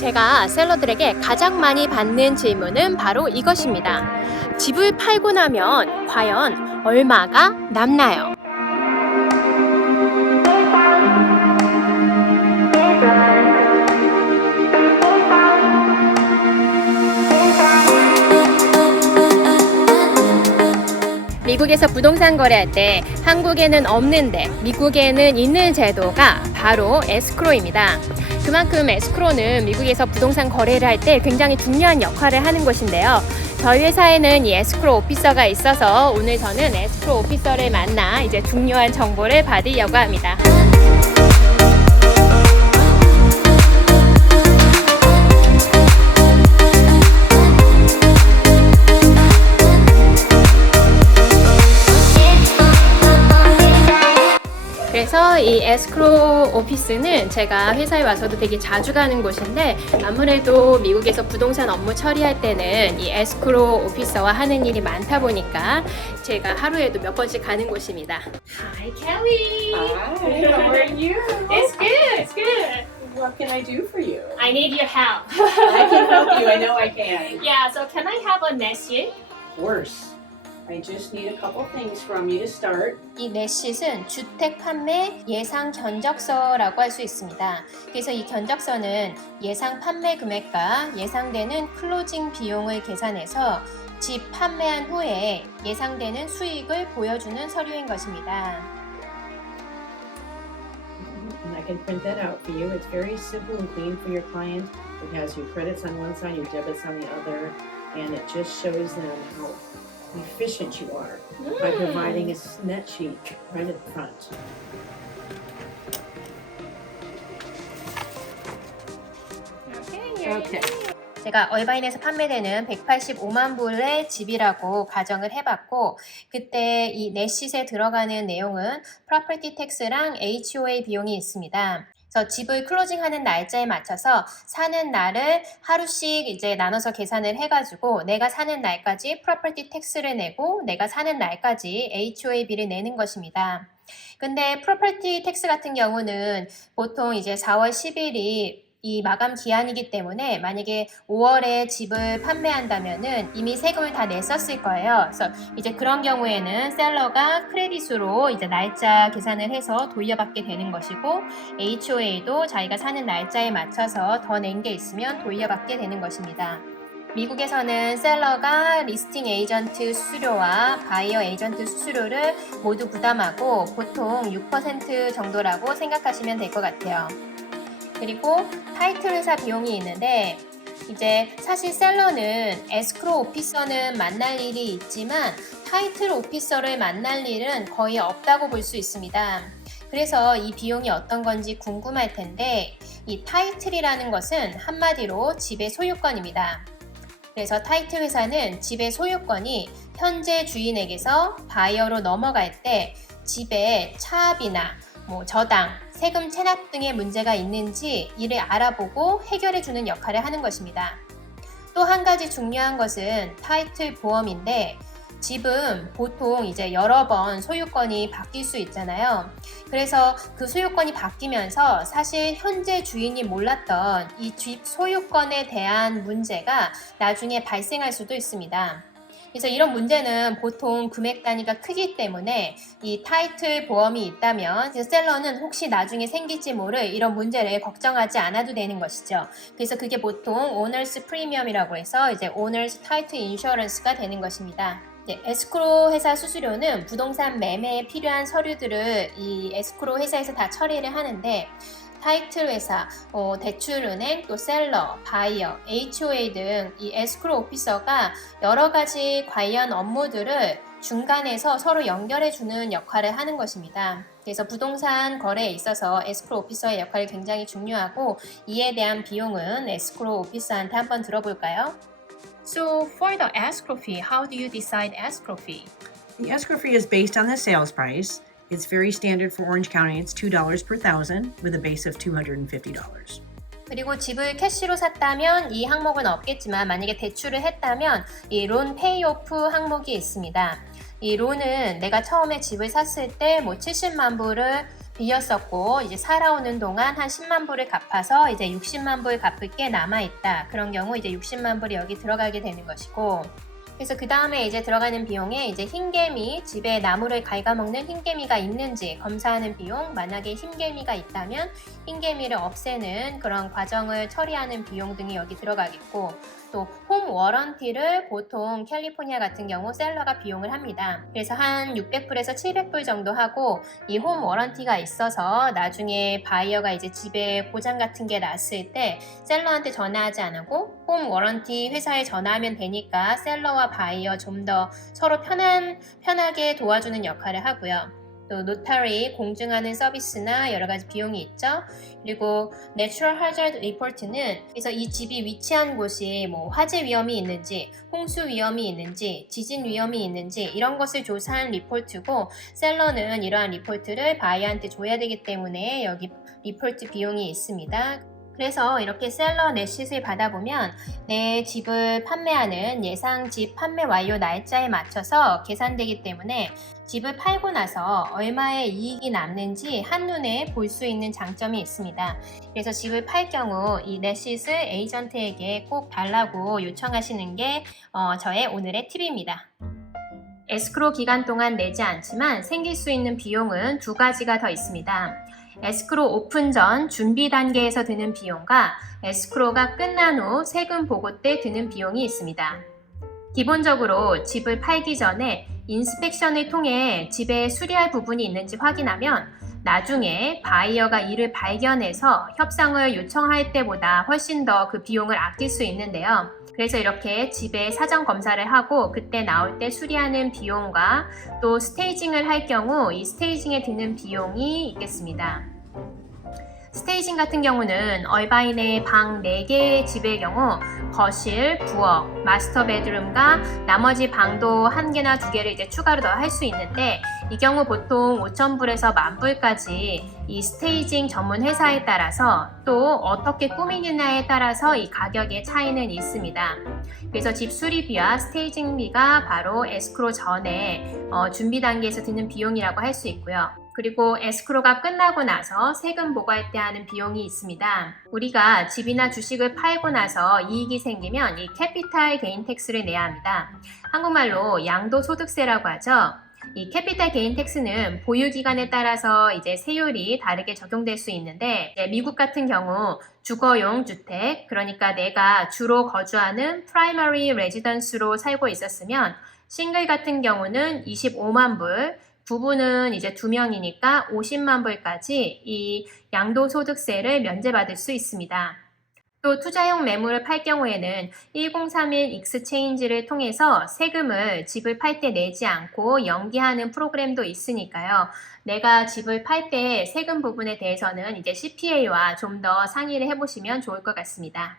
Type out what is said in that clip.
제가 셀러들에게 가장 많이 받는 질문은 바로 이것입니다. 집을 팔고 나면 과연 얼마가 남나요? 미국에서 부동산 거래할 때 한국에는 없는데 미국에는 있는 제도가 바로 에스크로입니다. 그만큼 에스크로는 미국에서 부동산 거래를 할 때 굉장히 중요한 역할을 하는 곳인데요. 저희 회사에는 이 에스크로 오피서가 있어서 오늘 저는 에스크로 오피서를 만나 이제 중요한 정보를 받으려고 합니다. 그래서 이 에스크로 오피스는 제가 회사에 와서도 되게 자주 가는 곳인데 아무래도 미국에서 부동산 업무 처리할 때는 이 에스크로 오피서와 하는 일이 많다 보니까 제가 하루에도 몇 번씩 가는 곳입니다. Hi Kelly. Hi, how are you? It's good. It's good. What can I do for you? I need your help. I can help you. I know I can. Yeah. So can I have a Nest? Of course. I just need a couple things from you to start. 이 넷싯은 주택 판매 예상 견적서라고 할 수 있습니다. 그래서 이 견적서는 예상 판매 금액과 예상되는 클로징 비용을 계산해서 집 판매한 후에 예상되는 수익을 보여주는 서류인 것입니다. And I can print that out for you. It's very simple and clean for your client. It has your credits on one side, your debits on the other, and it just shows them how efficient you are by providing a net sheet right at the front. Okay. 제가 얼바인에서 판매되는 185만 불의 집이라고 가정을 해봤고 그때 이 넷싯에 들어가는 내용은 property tax랑 HOA 비용이 있습니다. 그래서 집을 클로징하는 날짜에 맞춰서 사는 날을 하루씩 이제 나눠서 계산을 해가지고 내가 사는 날까지 프로퍼티 텍스를 내고 내가 사는 날까지 HOA비를 내는 것입니다. 근데 프로퍼티 텍스 같은 경우는 보통 이제 4월 10일이 이 마감 기한이기 때문에 만약에 5월에 집을 판매한다면은 이미 세금을 다 냈었을 거예요. 그래서 이제 그런 경우에는 셀러가 크레딧으로 이제 날짜 계산을 해서 돌려받게 되는 것이고 HOA도 자기가 사는 날짜에 맞춰서 더 낸 게 있으면 돌려받게 되는 것입니다. 미국에서는 셀러가 리스팅 에이전트 수수료와 바이어 에이전트 수수료를 모두 부담하고 보통 6% 정도라고 생각하시면 될 것 같아요. 그리고 타이틀 회사 비용이 있는데 이제 사실 셀러는 에스크로 오피서는 만날 일이 있지만 타이틀 오피서를 만날 일은 거의 없다고 볼 수 있습니다. 그래서 이 비용이 어떤 건지 궁금할 텐데 이 타이틀이라는 것은 한마디로 집의 소유권입니다. 그래서 타이틀 회사는 집의 소유권이 현재 주인에게서 바이어로 넘어갈 때 집의 차압이나 저당, 세금 체납 등의 문제가 있는지 이를 알아보고 해결해주는 역할을 하는 것입니다. 또 한 가지 중요한 것은 타이틀 보험인데 집은 보통 이제 여러 번 소유권이 바뀔 수 있잖아요. 그래서 그 소유권이 바뀌면서 사실 현재 주인이 몰랐던 이 집 소유권에 대한 문제가 나중에 발생할 수도 있습니다. 그래서 이런 문제는 보통 금액 단위가 크기 때문에 이 타이틀 보험이 있다면 셀러는 혹시 나중에 생길지 모를 이런 문제를 걱정하지 않아도 되는 것이죠. 그래서 그게 보통 오너스 프리미엄이라고 해서 이제 오너스 타이틀 인슈런스가 되는 것입니다. 에스크로 회사 수수료는 부동산 매매에 필요한 서류들을 이 에스크로 회사에서 다 처리를 하는데 타이틀 회사, 대출은행, 또 셀러, 바이어, HOA 등 이 에스크로 오피서가 여러 가지 관련 업무들을 중간에서 서로 연결해주는 역할을 하는 것입니다. 그래서 부동산 거래에 있어서 에스크로 오피서의 역할이 굉장히 중요하고 이에 대한 비용은 에스크로 오피서한테 한번 들어볼까요? So for the escrow fee, how do you decide escrow fee? The escrow fee is based on the sales price. It's very standard for Orange County. It's $2 per thousand with a base of $250. 그리고 집을 캐시로 샀다면 이 항목은 없겠지만 만약에 대출을 했다면 이 론 페이오프 항목이 있습니다. 이 론은 내가 처음에 집을 샀을 때 70만 불을 비었었고 이제 살아오는 동안 한 10만 불을 갚아서 이제 60만 불 갚을 게 남아있다. 그런 경우 이제 60만 불이 여기 들어가게 되는 것이고, 그래서 그 다음에 이제 들어가는 비용에 이제 흰개미, 집에 나무를 갉아먹는 흰개미가 있는지 검사하는 비용, 만약에 흰개미가 있다면 흰개미를 없애는 그런 과정을 처리하는 비용 등이 여기 들어가겠고, 또 홈 워런티를 보통 캘리포니아 같은 경우 셀러가 비용을 합니다. 그래서 한 600불에서 700불 정도 하고, 이 홈 워런티가 있어서 나중에 바이어가 이제 집에 고장 같은 게 났을 때 셀러한테 전화하지 않고 홈 워런티 회사에 전화하면 되니까 셀러와 바이어 좀 더 서로 편하게 도와주는 역할을 하고요. 또 노타리 공증하는 서비스나 여러 가지 비용이 있죠. 그리고 Natural Hazard Report는 그래서 이 집이 위치한 곳이 뭐 화재 위험이 있는지, 홍수 위험이 있는지, 지진 위험이 있는지 이런 것을 조사한 리포트고, 셀러는 이러한 리포트를 바이어한테 줘야 되기 때문에 여기 리포트 비용이 있습니다. 그래서 이렇게 셀러 넷쉿을 받아보면 내 집을 판매하는 예상 집 판매 완료 날짜에 맞춰서 계산되기 때문에 집을 팔고 나서 얼마의 이익이 남는지 한눈에 볼 수 있는 장점이 있습니다. 그래서 집을 팔 경우 이 넷쉿을 에이전트에게 꼭 달라고 요청하시는 게 저의 오늘의 팁입니다. 에스크로 기간 동안 내지 않지만 생길 수 있는 비용은 두 가지가 더 있습니다. 에스크로 오픈 전 준비 단계에서 드는 비용과 에스크로가 끝난 후 세금 보고 때 드는 비용이 있습니다. 기본적으로 집을 팔기 전에 인스펙션을 통해 집에 수리할 부분이 있는지 확인하면 나중에 바이어가 이를 발견해서 협상을 요청할 때보다 훨씬 더 그 비용을 아낄 수 있는데요. 그래서 이렇게 집에 사전 검사를 하고 그때 나올 때 수리하는 비용과 또 스테이징을 할 경우 이 스테이징에 드는 비용이 있겠습니다. 스테이징 같은 경우는 얼바인의 방 4개의 집의 경우 거실, 부엌, 마스터 베드룸과 나머지 방도 1개나 2개를 이제 추가로 더 할 수 있는데, 이 경우 보통 5,000불에서 10,000불까지 이 스테이징 전문 회사에 따라서 또 어떻게 꾸미느냐에 따라서 이 가격의 차이는 있습니다. 그래서 집 수리비와 스테이징비가 바로 에스크로 전에 준비 단계에서 드는 비용이라고 할 수 있고요. 그리고 에스크로가 끝나고 나서 세금 보고할 때 하는 비용이 있습니다. 우리가 집이나 주식을 팔고 나서 이익이 생기면 이 캐피탈 게인 텍스를 내야 합니다. 한국말로 양도소득세라고 하죠. 이 캐피탈 게인 텍스는 보유 기간에 따라서 이제 세율이 다르게 적용될 수 있는데, 미국 같은 경우 주거용 주택, 그러니까 내가 주로 거주하는 프라이머리 레지던스로 살고 있었으면 싱글 같은 경우는 25만 불, 부부는 이제 2명이니까 50만 불까지 이 양도소득세를 면제받을 수 있습니다. 또 투자용 매물을 팔 경우에는 1031 익스체인지를 통해서 세금을 집을 팔 때 내지 않고 연기하는 프로그램도 있으니까요. 내가 집을 팔 때 세금 부분에 대해서는 이제 CPA와 좀 더 상의를 해보시면 좋을 것 같습니다.